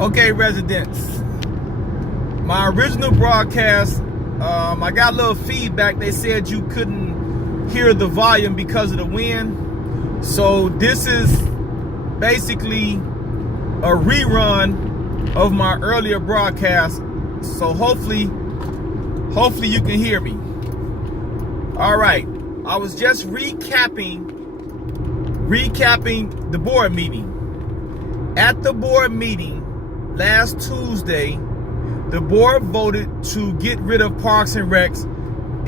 Okay, residents. My original broadcast, I got a little feedback. They said you couldn't hear the volume because of the wind. So this is basically a rerun of my earlier broadcast. So hopefully you can hear me. All right. I was just recapping the board meeting. At the board meeting last Tuesday, the board voted to get rid of Parks and Recs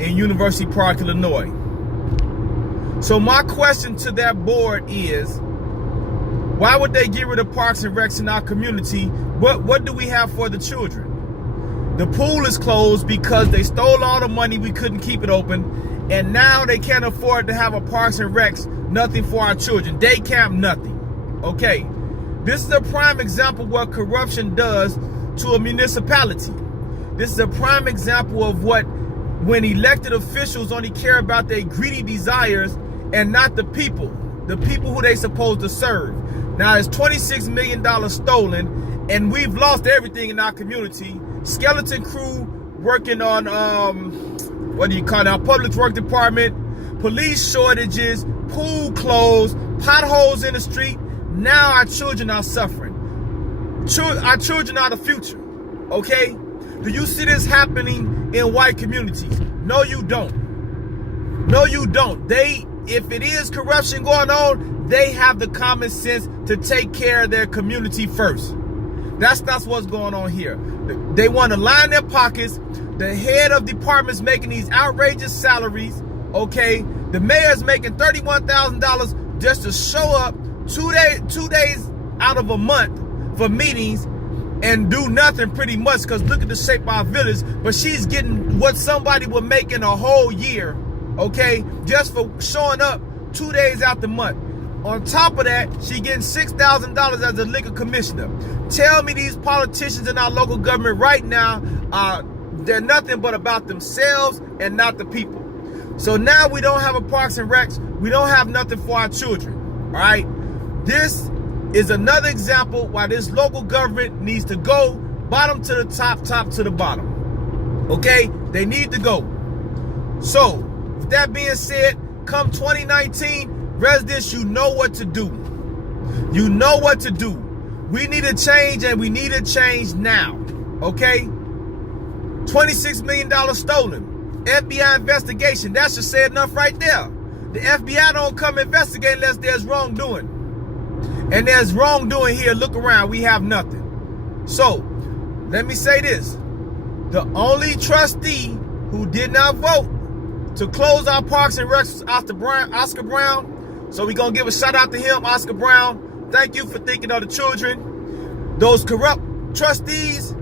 in University Park, Illinois. So my question to that board is, why would they get rid of Parks and Recs in our community? What do we have for the children? The pool is closed because they stole all the money. We couldn't keep it open. And now they can't afford to have a Parks and Recs, nothing for our children. Day camp, nothing. Okay. This is a prime example of what corruption does to a municipality. This is a prime example of when elected officials only care about their greedy desires and not the people who they supposed to serve. Now it's $26 million stolen, and we've lost everything in our community. Skeleton crew working on, our public work department, police shortages, pool closed, potholes in the street. Now our children are suffering. Our children are the future, okay? Do you see this happening in white communities? No, you don't. No, you don't. If it is corruption going on, they have the common sense to take care of their community first. That's what's going on here. They want to line their pockets. The head of departments making these outrageous salaries, okay? The mayor's making $31,000 just to show up 2 days out of a month for meetings and do nothing pretty much, because look at the shape of our village. But she's getting what somebody would make in a whole year, okay, just for showing up 2 days out the month. On top of that, she getting $6,000 as a liquor commissioner. Tell me these politicians in our local government right now, they're nothing but about themselves and not the people. So now we don't have a Parks and Recs. We don't have nothing for our children, all right? This is another example why this local government needs to go bottom to the top, top to the bottom. Okay? They need to go. So, with that being said, come 2019, residents, you know what to do. You know what to do. We need a change, and we need a change now. Okay? $26 million stolen. FBI investigation. That should say enough right there. The FBI don't come investigate unless there's wrongdoing. And there's wrongdoing here. Look around. We have nothing. So, let me say this. The only trustee who did not vote to close our Parks and Recs was Oscar Brown. So we're going to give a shout out to him, Oscar Brown. Thank you for thinking of the children. Those corrupt trustees,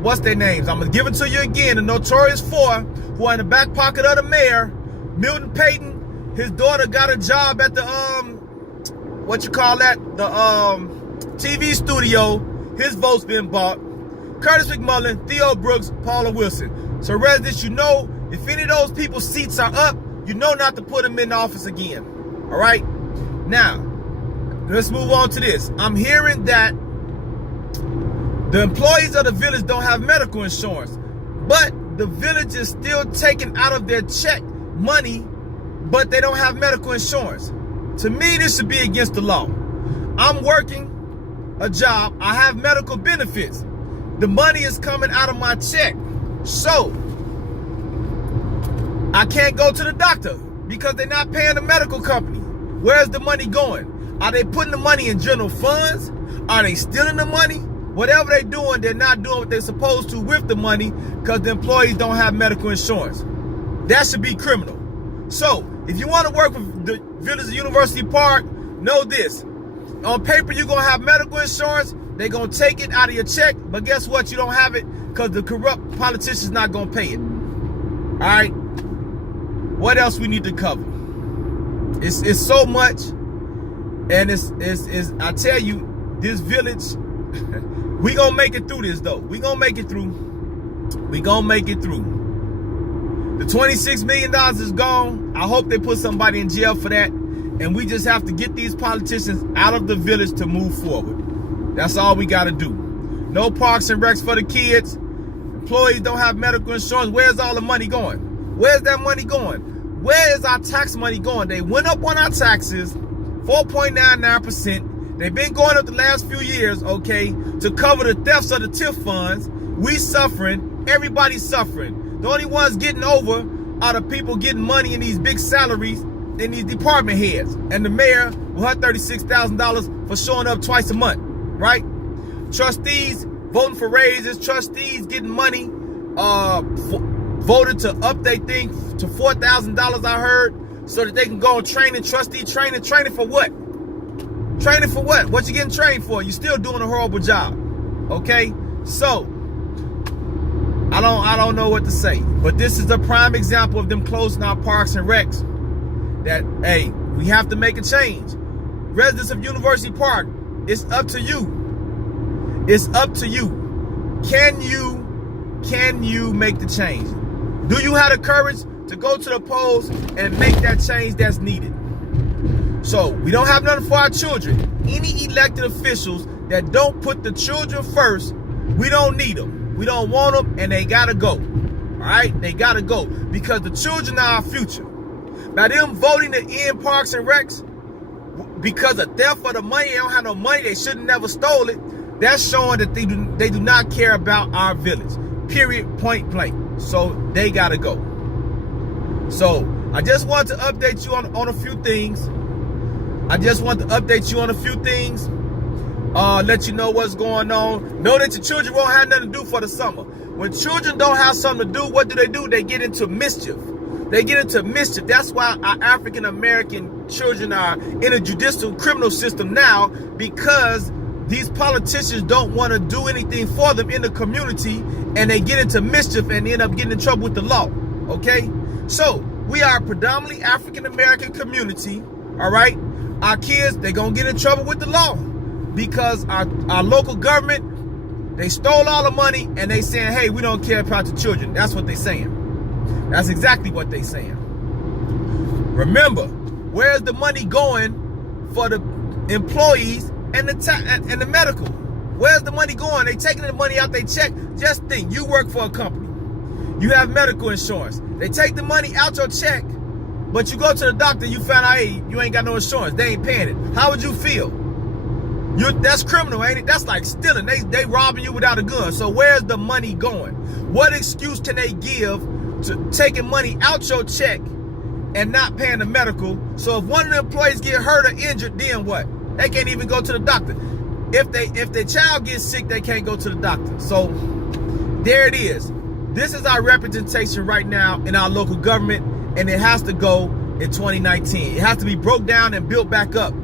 what's their names? I'm going to give it to you again. The Notorious Four, who are in the back pocket of the mayor. Milton Payton, his daughter got a job at the, TV studio. His vote's been bought. Curtis McMullen, Theo Brooks, Paula Wilson. So residents, you know, if any of those people's seats are up, you know not to put them in office again. All right? Now, let's move on to this. I'm hearing that the employees of the village don't have medical insurance, but the village is still taking out of their check money, but they don't have medical insurance. To me, this should be against the law. I'm working a job. I have medical benefits. The money is coming out of my check. So, I can't go to the doctor because they're not paying the medical company. Where's the money going? Are they putting the money in general funds? Are they stealing the money? Whatever they're doing, they're not doing what they're supposed to with the money because the employees don't have medical insurance. That should be criminal. So, if you want to work with the Village of University Park, know this. On paper, you're going to have medical insurance. They're going to take it out of your check. But guess what? You don't have it because the corrupt politician's not going to pay it. All right? What else we need to cover? It's so much. And I tell you, this village, we going to make it through this, though. We going to make it through. We going to make it through. The $26 million is gone. I hope they put somebody in jail for that. And we just have to get these politicians out of the village to move forward. That's all we got to do. No parks and recs for the kids. Employees don't have medical insurance. Where's all the money going? Where's that money going? Where is our tax money going? They went up on our taxes, 4.99%. They've been going up the last few years, okay, to cover the thefts of the TIF funds. We suffering. Everybody's suffering. The only ones getting over are the people getting money in these big salaries and these department heads. And the mayor with her $36,000 for showing up twice a month, right? Trustees voting for raises. Trustees getting money. Voted to up their thing to $4,000, I heard, so that they can go on training. Trustee training. Training for what? Training for what? What you getting trained for? You're still doing a horrible job. Okay? So, I don't know what to say. But this is a prime example of them closing our parks and recs. That, hey, we have to make a change. Residents of University Park, it's up to you. It's up to you. Can you make the change? Do you have the courage to go to the polls and make that change that's needed? So, we don't have nothing for our children. Any elected officials that don't put the children first, we don't need them. We don't want them, and they gotta go. All right? They gotta go. Because the children are our future. By them voting to end parks and recs, because of theft of the money, they don't have no money, they should have never stole it. That's showing that they do not care about our village. Period, point blank. So they gotta go. So I just want to update you on a few things. Let you know what's going on. Know that your children won't have nothing to do for the summer. When children don't have something to do, what do? They get into mischief. That's why our African American children are in a judicial criminal system now, because these politicians don't want to do anything for them in the community, and they get into mischief and end up getting in trouble with the law. Okay? So, we are a predominantly African American community, all right? Our kids, they're going to get in trouble with the law because our local government, they stole all the money, and they saying, hey, we don't care about the children. That's what they're saying. That's exactly what they're saying. Remember, where's the money going for the employees and the medical? Where's the money going? They taking the money out they check. Just think, you work for a company. You have medical insurance. They take the money out your check, but you go to the doctor, you find out, hey, you ain't got no insurance. They ain't paying it. How would you feel? That's criminal, ain't it? That's like stealing. They robbing you without a gun. So where's the money going? What excuse can they give to taking money out your check and not paying the medical? So if one of the employees get hurt or injured, then what? They can't even go to the doctor. If their child gets sick, they can't go to the doctor. So there it is. This is our representation right now in our local government, and it has to go in 2019. It has to be broke down and built back up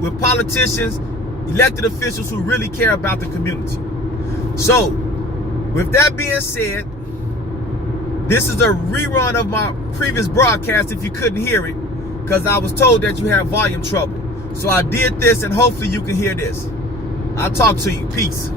with politicians, elected officials who really care about the community. So, with that being said, this is a rerun of my previous broadcast if you couldn't hear it, because I was told that you have volume trouble. So I did this, and hopefully you can hear this. I'll talk to you. Peace.